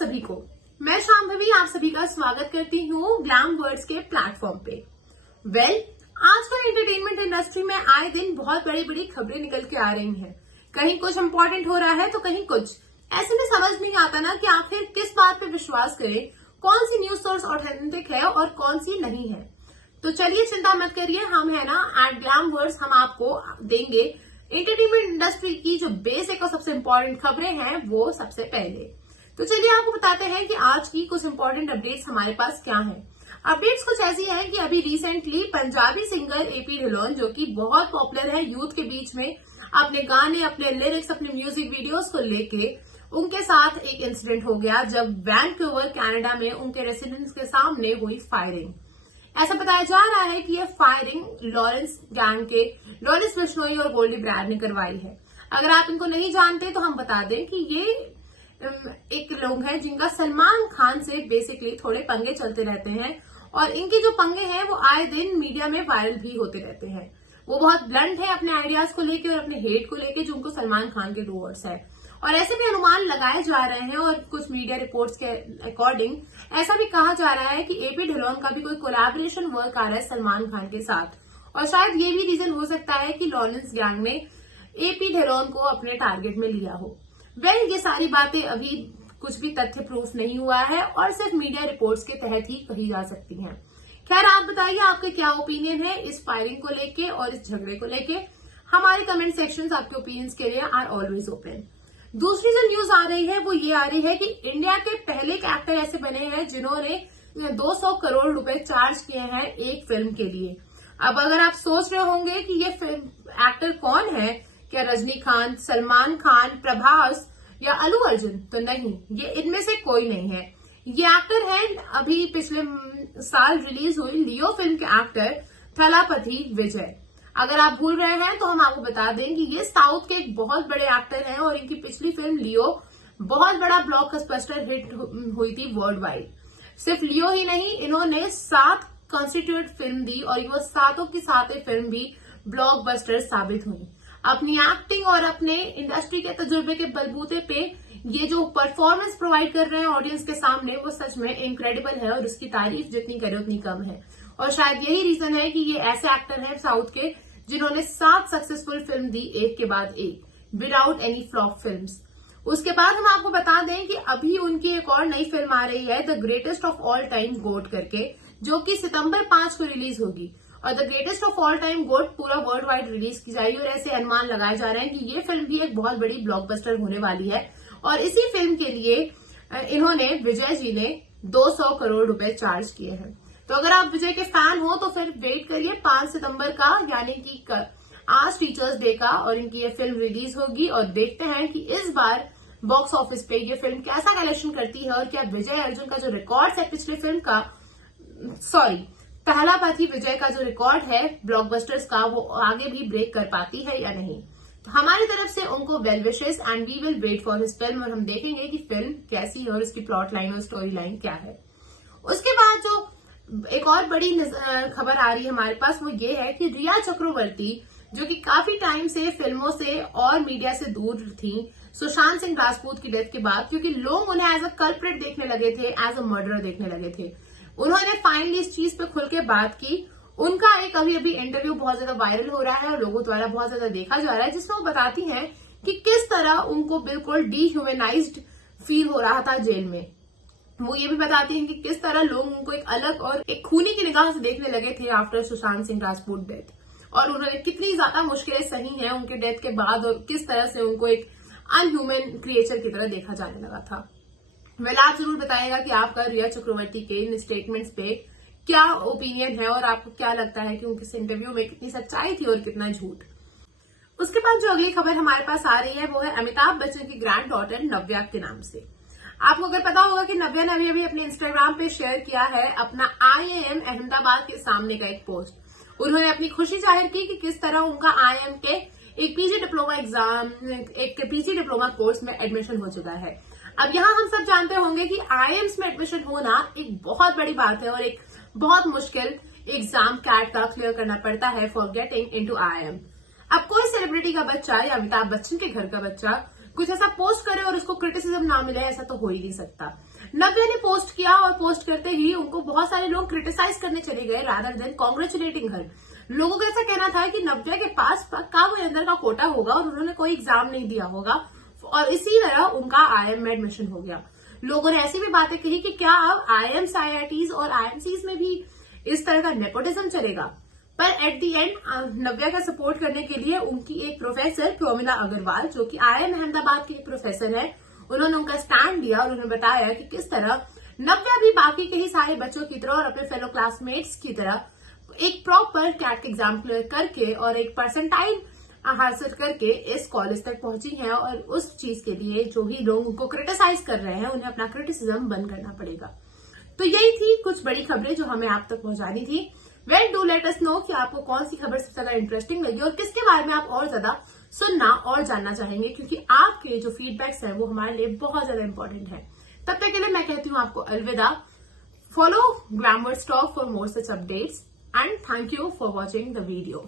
सभी को। मैं शांभवी आप सभी का स्वागत करती हूँ ग्लैम वर्ड्स के प्लेटफॉर्म पे। आजकल एंटरटेनमेंट इंडस्ट्री में आए दिन बहुत बड़ी बड़ी खबरें निकल के आ रही हैं। कहीं कुछ इंपॉर्टेंट हो रहा है तो कहीं कुछ। ऐसे में समझ नहीं आता ना कि आखिर किस बात पे विश्वास करें, कौन सी न्यूज सोर्स ऑथेंटिक है और कौन सी नहीं है। तो चलिए चिंता मत करिए, हम है ना एट ग्लैम वर्ड्स हम आपको देंगे एंटरटेनमेंट इंडस्ट्री की जो बेसिक और सबसे इंपॉर्टेंट खबरें हैं वो सबसे पहले। तो चलिए आपको बताते हैं कि आज की कुछ इंपॉर्टेंट अपडेट्स हमारे पास क्या हैं। अपडेट्स कुछ ऐसी हैं कि अभी recently Punjabi singer AP Dhillon, जो कि बहुत पॉपुलर है यूथ के बीच में, अपने गाने, अपने लिरिक्स, अपने म्यूजिक वीडियोस को लेके उनके साथ एक इंसिडेंट हो गया जब वैंकूवर कनाडा में उनके रेसिडेंस के सामने हुई फायरिंग। ऐसा बताया जा रहा है कि यह फायरिंग लॉरेंस गैंग के लॉरेंस बिश्नोई और गोल्डी ब्राड ने करवाई है। अगर आप इनको नहीं जानते तो हम बता दें कि ये एक लोग हैं जिनका सलमान खान से बेसिकली थोड़े पंगे चलते रहते हैं और इनके जो पंगे हैं वो आए दिन मीडिया में वायरल भी होते रहते हैं। वो बहुत ब्लंट है अपने आइडियाज को लेके और अपने हेट को लेके, जो उनको सलमान खान के टूवर्ड्स है। और ऐसे भी अनुमान लगाए जा रहे हैं और कुछ मीडिया रिपोर्ट्स के अकॉर्डिंग ऐसा भी कहा जा रहा है कि एपी ढिल्लोन का भी कोई कोलैबोरेशन वर्क आ रहा है सलमान खान के साथ। और शायद ये भी रीजन हो सकता है कि लॉरेंस गैंग ने एपी ढिल्लोन को अपने टारगेट में लिया हो। ये सारी बातें अभी कुछ भी तथ्य प्रूफ नहीं हुआ है और सिर्फ मीडिया रिपोर्ट्स के तहत ही कही जा सकती हैं। खैर, आप बताइए आपके क्या ओपिनियन है इस फायरिंग को लेके और इस झगड़े को लेके। हमारे कमेंट सेक्शंस आपके ओपिनियंस के लिए आर ऑलवेज ओपन। दूसरी जो न्यूज आ रही है वो ये आ रही है कि इंडिया के पहले के एक्टर ऐसे बने हैं जिन्होंने 200 करोड़ रुपए चार्ज किए हैं एक फिल्म के लिए। अब अगर आप सोच रहे होंगे कि ये फिल्म एक्टर कौन है, क्या रजनीकांत, सलमान खान, प्रभास या अल्लू अर्जुन, तो नहीं, ये इनमें से कोई नहीं है। ये एक्टर है अभी पिछले साल रिलीज हुई लियो फिल्म के एक्टर थलापति विजय। अगर आप भूल रहे हैं तो हम आपको बता दें कि ये साउथ के एक बहुत बड़े एक्टर हैं और इनकी पिछली फिल्म लियो बहुत बड़ा ब्लॉकबस्टर हिट हुई थी वर्ल्ड वाइड। सिर्फ लियो ही नहीं, इन्होंने 7 कॉन्स्टिट्यूट फिल्म दी और वो सातों की सातों फिल्म भी ब्लॉकबस्टर साबित हुई। अपनी एक्टिंग और अपने इंडस्ट्री के तजुर्बे के बलबूते पे ये जो परफॉर्मेंस प्रोवाइड कर रहे हैं ऑडियंस के सामने वो सच में इनक्रेडिबल है और उसकी तारीफ जितनी करे उतनी कम है। और शायद यही रीजन है कि ये ऐसे एक्टर हैं साउथ के जिन्होंने 7 सक्सेसफुल फिल्म दी एक के बाद एक विदाउट एनी फ्लॉप फिल्म्स। उसके बाद हम आपको बता दें कि अभी उनकी एक और नई फिल्म आ रही है the greatest of all time GOAT करके, जो कि सितंबर 5 को रिलीज होगी। और the greatest of all time GOAT पूरा वर्ल्ड वाइड रिलीज की जाएगी और ऐसे अनुमान लगाए जा रहे हैं कि ये फिल्म भी एक बहुत बड़ी ब्लॉकबस्टर होने वाली है। और इसी फिल्म के लिए इन्होंने विजय जी ने 200 करोड़ रुपए चार्ज किए हैं। तो अगर आप विजय के फैन हो तो फिर वेट करिए 5 सितंबर का, यानी कि आज टीचर्स डे का, और इनकी ये फिल्म रिलीज होगी। और देखते हैं कि इस बार बॉक्स ऑफिस पे ये फिल्म कैसा कलेक्शन करती है और क्या विजय अर्जुन का जो रिकॉर्ड है पिछले फिल्म का, थलापति विजय का जो रिकॉर्ड है ब्लॉकबस्टर्स का, वो आगे भी ब्रेक कर पाती है या नहीं। तो हमारी तरफ से उनको well wishes and we will wait for his film और हम देखेंगे कि फिल्म कैसी है और इसकी प्लॉट लाइन और स्टोरी लाइन क्या है। उसके बाद जो एक और बड़ी खबर आ रही है हमारे पास वो ये है कि रिया चक्रवर्ती, जो कि काफी टाइम से फिल्मों से और मीडिया से दूर थी सुशांत सिंह राजपूत की डेथ के बाद, क्योंकि लोग उन्हें एज अ कल्प्रिट देखने लगे थे, एज अ मर्डरर देखने लगे थे। उन्होंने फाइनली इस चीज पे खुल के बात की। उनका एक अभी इंटरव्यू बहुत ज्यादा वायरल हो रहा है और लोगों द्वारा बहुत ज्यादा देखा जा रहा है, जिसमें वो बताती हैं कि किस तरह उनको बिल्कुल डीह्यूमनाइज्ड फील हो रहा था जेल में। वो ये भी बताती हैं कि किस तरह लोग उनको एक अलग और एक खूनी की निगाह से देखने लगे थे आफ्टर सुशांत सिंह राजपूत डेथ, और उन्होंने कितनी ज्यादा मुश्किलें सही हैं उनके डेथ के बाद और किस तरह से उनको एक अनह्यूमन क्रिएचर की तरह देखा जाने लगा था। आप जरूर बताइएगा कि आपका रिया चक्रवर्ती के इन स्टेटमेंट्स पे क्या ओपिनियन है और आपको क्या लगता है कि उनके इस इंटरव्यू में कितनी सच्चाई थी और कितना झूठ। उसके बाद जो अगली खबर हमारे पास आ रही है वो है अमिताभ बच्चन की ग्रैंड डॉटर नव्या के नाम से। आपको अगर पता होगा कि नव्या ने अभी अपने इंस्टाग्राम पे शेयर किया है अपना IIM अहमदाबाद के सामने का एक पोस्ट। उन्होंने अपनी खुशी जाहिर की कि किस तरह उनका IIM के एक पीजी डिप्लोमा कोर्स में एडमिशन हो चुका है। अब यहाँ हम सब जानते होंगे कि IIMs में एडमिशन होना एक बहुत बड़ी बात है और एक बहुत मुश्किल एग्जाम कैट का क्लियर करना पड़ता है फॉर गेटिंग इनटू IIM। अब कोई सेलिब्रिटी का बच्चा या अमिताभ बच्चन के घर का बच्चा कुछ ऐसा पोस्ट करे और उसको क्रिटिसिज्म ना मिले, ऐसा तो हो ही नहीं सकता। नव्या ने पोस्ट किया और पोस्ट करते ही उनको बहुत सारे लोग क्रिटिसाइज करने चले गए रादर देन कॉन्ग्रेचुलेटिंग हर। लोगों का ऐसा कहना था कि नव्या के पास पक्का वो अंदर का कोटा होगा और उन्होंने कोई एग्जाम नहीं दिया होगा और इसी तरह उनका IIM में एडमिशन हो गया। लोगों ने ऐसी भी बातें कही कि क्या अब IIMs, IITs और IMCs में भी इस तरह का नेपोटिज्म चलेगा। पर एट दी एंड नव्या का सपोर्ट करने के लिए उनकी एक प्रोफेसर प्रोमिला अग्रवाल, जो कि IIM अहमदाबाद की एक प्रोफेसर है, उन्होंने उनका स्टैंड लिया और उन्होंने बताया कि किस तरह नव्या भी बाकी के ही सारे बच्चों की तरह और अपने फेलो क्लासमेट्स की तरह एक प्रॉपर कैट एग्जाम क्लियर करके और एक परसेंटाइल हासिल करके इस कॉलेज तक पहुंची हैं और उस चीज के लिए जो भी लोग उनको क्रिटिसाइज कर रहे हैं उन्हें अपना क्रिटिसिज्म बंद करना पड़ेगा। तो यही थी कुछ बड़ी खबरें जो हमें आप तक पहुंचानी थी। Well, do let us know कि आपको कौन सी खबर सबसे ज्यादा इंटरेस्टिंग लगी और किसके बारे में आप और ज्यादा सुनना और जानना चाहेंगे, क्योंकि आपके जो फीडबैक्स हैं वो हमारे लिए बहुत ज्यादा इंपॉर्टेंट है। तब तक के लिए मैं कहती हूँ आपको अलविदा। Follow Glamwords talk for more such updates and thank you for watching the video.